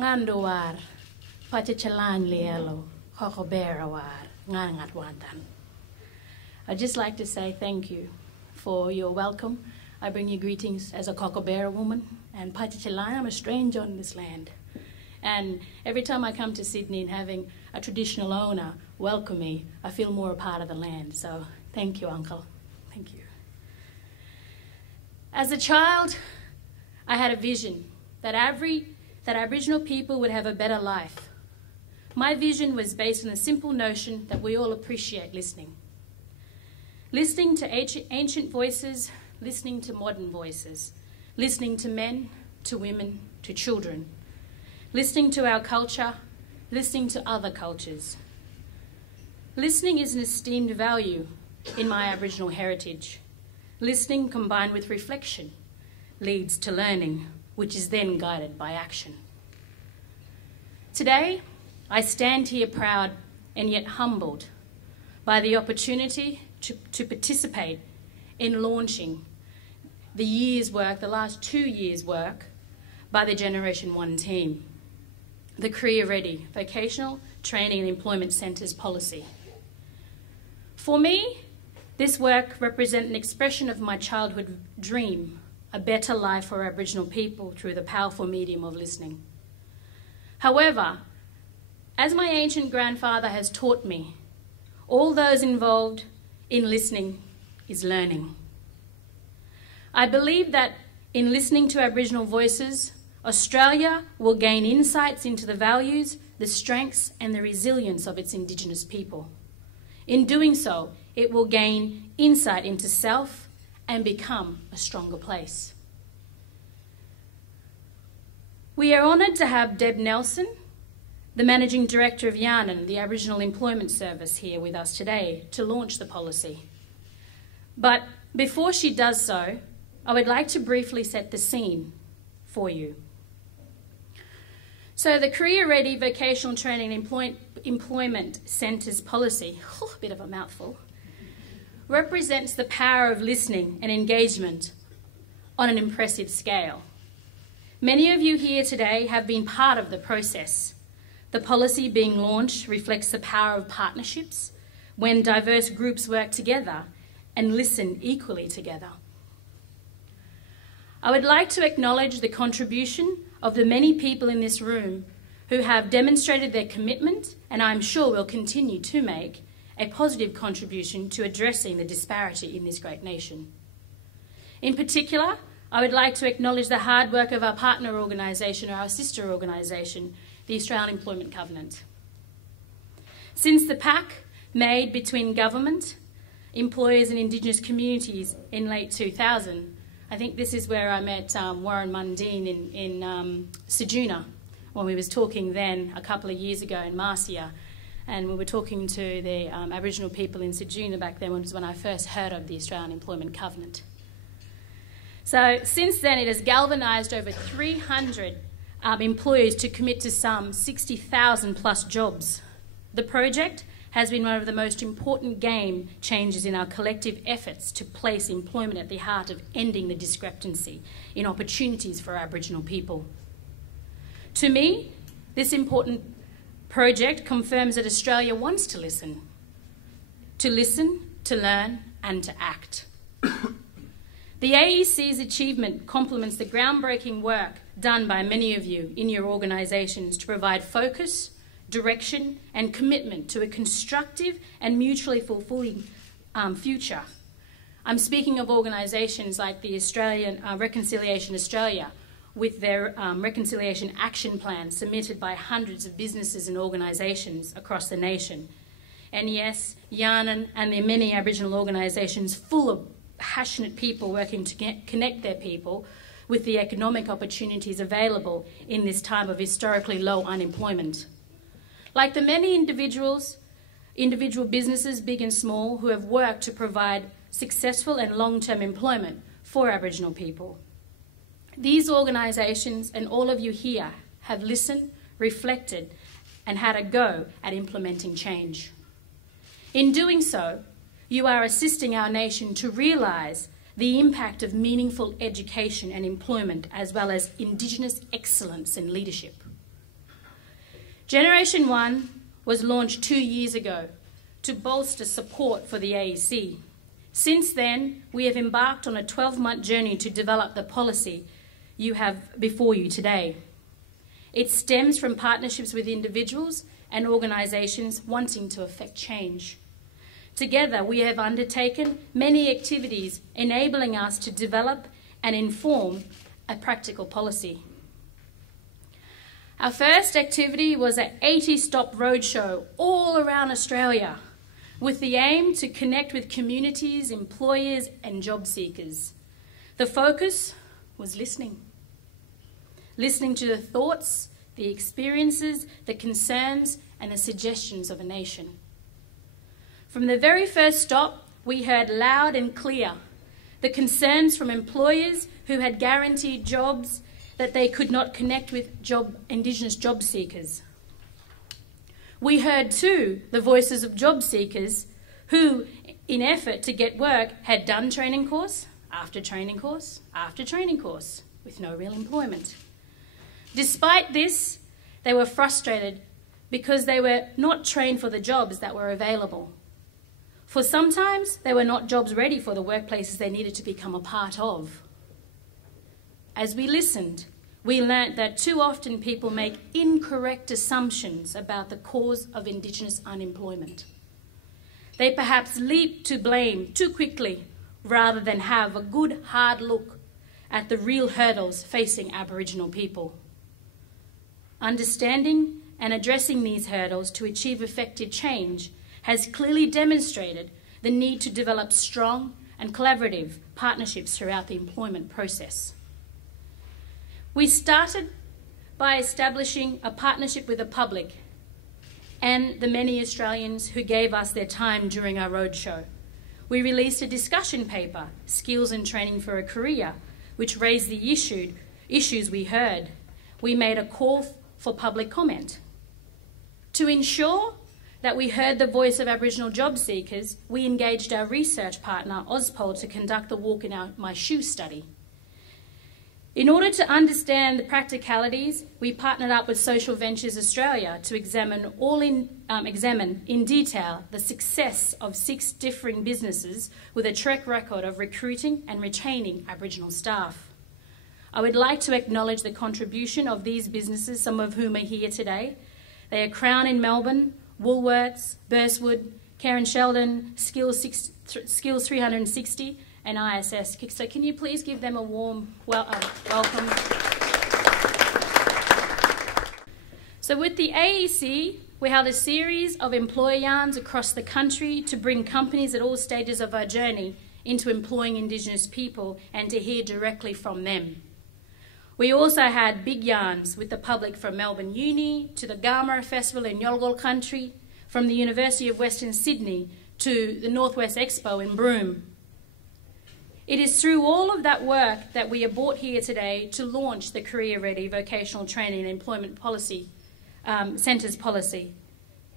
Nganduar, Pachachalan lielo, Hokoberawar, Ngangat Wantan. I'd just like to say thank you for your welcome. I bring you greetings as a Kokobera woman, and Pachachalan, I'm a stranger on this land. And every time I come to Sydney and having a traditional owner welcome me, I feel more a part of the land. So thank you, Uncle. Thank you. As a child, I had a vision that Aboriginal people would have a better life. My vision was based on the simple notion that we all appreciate listening. Listening to ancient voices, listening to modern voices, listening to men, to women, to children, listening to our culture, listening to other cultures. Listening is an esteemed value in my Aboriginal heritage. Listening combined with reflection leads to learning, which is then guided by action. Today, I stand here proud and yet humbled by the opportunity to participate in launching the last 2 years' work by the GenerationOne team, the Career Ready Vocational Training and Employment Centres policy. For me, this work represents an expression of my childhood dream, a better life for Aboriginal people through the powerful medium of listening. However, as my ancient grandfather has taught me, all those involved in listening is learning. I believe that in listening to Aboriginal voices, Australia will gain insights into the values, the strengths and the resilience of its Indigenous people. In doing so, it will gain insight into self and become a stronger place. We are honoured to have Deb Nelson, the Managing Director of Yaama, the Aboriginal Employment Service, here with us today to launch the policy. But before she does so, I would like to briefly set the scene for you. So the Career Ready Vocational Training and Employment Centres policy, a bit of a mouthful, represents the power of listening and engagement on an impressive scale. Many of you here today have been part of the process. The policy being launched reflects the power of partnerships when diverse groups work together and listen equally together. I would like to acknowledge the contribution of the many people in this room who have demonstrated their commitment, and I'm sure will continue to make, a positive contribution to addressing the disparity in this great nation. In particular, I would like to acknowledge the hard work of our partner organisation, or our sister organisation, the Australian Employment Covenant. Since the pact made between government, employers and Indigenous communities in late 2000, I think this is where I met Warren Mundine in Sejuna, when we was talking then a couple of years ago in Marcia, and we were talking to the Aboriginal people in Sejuna back then, was when I first heard of the Australian Employment Covenant. So since then it has galvanised over 300 employers to commit to some 60,000 plus jobs. The project has been one of the most important game changers in our collective efforts to place employment at the heart of ending the discrepancy in opportunities for Aboriginal people. To me, this important project confirms that Australia wants to listen, to learn and to act. The AEC's achievement complements the groundbreaking work done by many of you in your organisations to provide focus, direction and commitment to a constructive and mutually fulfilling future. I'm speaking of organisations like the Australian Reconciliation Australia, with their Reconciliation Action Plan submitted by hundreds of businesses and organisations across the nation. And yes, Yaama and the many Aboriginal organisations full of passionate people working to connect their people with the economic opportunities available in this time of historically low unemployment. Like the many individual businesses, big and small, who have worked to provide successful and long-term employment for Aboriginal people. These organisations and all of you here have listened, reflected and had a go at implementing change. In doing so, you are assisting our nation to realise the impact of meaningful education and employment, as well as Indigenous excellence and leadership. GenerationOne was launched 2 years ago to bolster support for the AEC. Since then, we have embarked on a 12-month journey to develop the policy you have before you today. It stems from partnerships with individuals and organisations wanting to effect change. Together, we have undertaken many activities enabling us to develop and inform a practical policy. Our first activity was an 80-stop roadshow all around Australia with the aim to connect with communities, employers and job seekers. The focus was listening. Listening to the thoughts, the experiences, the concerns and the suggestions of a nation. From the very first stop, we heard loud and clear the concerns from employers who had guaranteed jobs that they could not connect with Indigenous job seekers. We heard too the voices of job seekers who, in effort to get work, had done training course after training course after training course with no real employment. Despite this, they were frustrated because they were not trained for the jobs that were available. For sometimes they were not jobs ready for the workplaces they needed to become a part of. As we listened, we learnt that too often people make incorrect assumptions about the cause of Indigenous unemployment. They perhaps leap to blame too quickly rather than have a good hard look at the real hurdles facing Aboriginal people. Understanding and addressing these hurdles to achieve effective change has clearly demonstrated the need to develop strong and collaborative partnerships throughout the employment process. We started by establishing a partnership with the public and the many Australians who gave us their time during our roadshow. We released a discussion paper, Skills and Training for a Career, which raised the issues we heard. We made a call for public comment. To ensure that we heard the voice of Aboriginal job seekers, we engaged our research partner, Auspol, to conduct the Walk in My Shoe study. In order to understand the practicalities, we partnered up with Social Ventures Australia to examine in detail the success of 6 differing businesses with a track record of recruiting and retaining Aboriginal staff. I would like to acknowledge the contribution of these businesses, some of whom are here today. They are Crown in Melbourne, Woolworths, Burswood, Karen Sheldon, Skills 360 and ISS. So can you please give them a warm welcome? So with the AEC, we held a series of employer yarns across the country to bring companies at all stages of our journey into employing Indigenous people and to hear directly from them. We also had big yarns with the public from Melbourne Uni to the Garma Festival in Yolgol Country, from the University of Western Sydney to the Northwest Expo in Broome. It is through all of that work that we are brought here today to launch the Career Ready Vocational Training and Employment Policy Centres policy.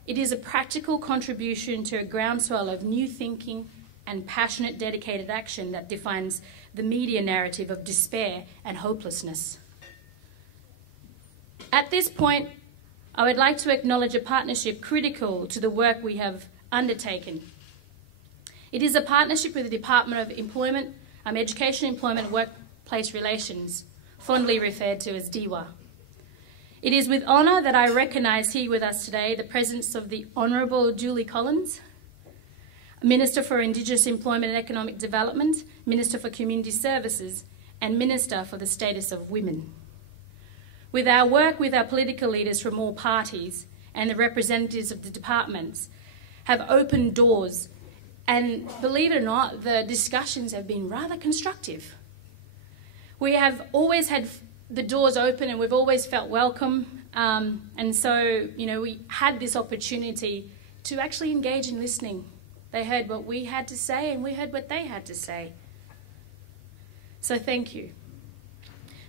It is a practical contribution to a groundswell of new thinking and passionate, dedicated action that defines the media narrative of despair and hopelessness. At this point, I would like to acknowledge a partnership critical to the work we have undertaken. It is a partnership with the Department of Employment, Education, Employment and Workplace Relations, fondly referred to as DEWA. It is with honour that I recognise here with us today the presence of the Honourable Julie Collins, Minister for Indigenous Employment and Economic Development, Minister for Community Services, and Minister for the Status of Women. With our work with our political leaders from all parties and the representatives of the departments have opened doors, and believe it or not, the discussions have been rather constructive. We have always had the doors open and we've always felt welcome, and so, we had this opportunity to actually engage in listening. They heard what we had to say and we heard what they had to say. So thank you.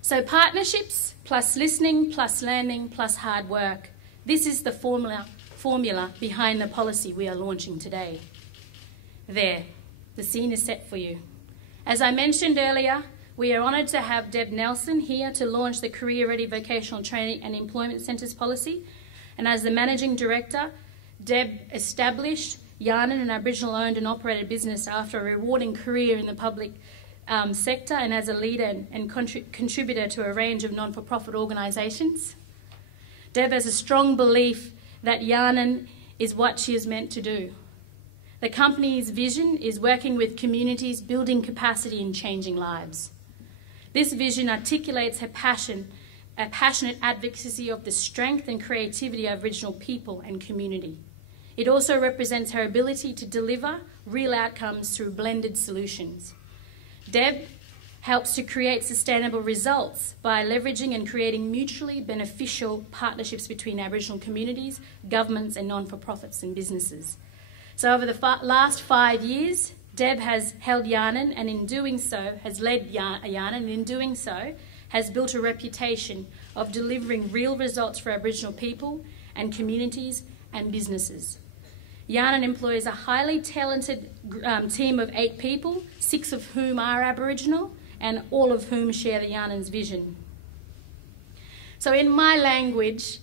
So partnerships plus listening plus learning plus hard work. This is the formula behind the policy we are launching today. There, the scene is set for you. As I mentioned earlier, we are honoured to have Deb Nelson here to launch the Career Ready Vocational Training and Employment Centres policy. And as the Managing Director, Deb established Yaama, an Aboriginal-owned and operated business, after a rewarding career in the public sector and as a leader and contributor to a range of non-for-profit organisations. Deb has a strong belief that Yaama is what she is meant to do. The company's vision is working with communities, building capacity and changing lives. This vision articulates her passion, a passionate advocacy of the strength and creativity of Aboriginal people and community. It also represents her ability to deliver real outcomes through blended solutions. Deb helps to create sustainable results by leveraging and creating mutually beneficial partnerships between Aboriginal communities, governments and non-for-profits and businesses. So over the last 5 years, Deb has held Yaama and in doing so has led Yaama and in doing so has built a reputation of delivering real results for Aboriginal people and communities and businesses. Yaama employs a highly talented team of 8 people, 6 of whom are Aboriginal and all of whom share the Yaama's vision. So in my language,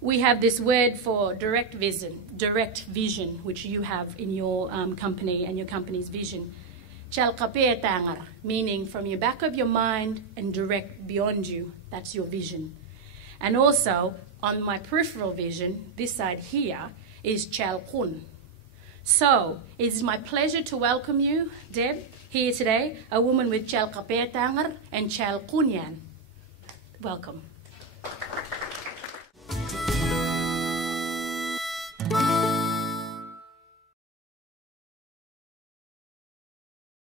we have this word for direct vision, which you have in your company and your company's vision. Chalqape, meaning from your back of your mind and direct beyond you. That's your vision. And also, on my peripheral vision, this side here, is Chalqun. So, it is my pleasure to welcome you, Deb, here today, a woman with Chalqape and Chalqunyan. Welcome.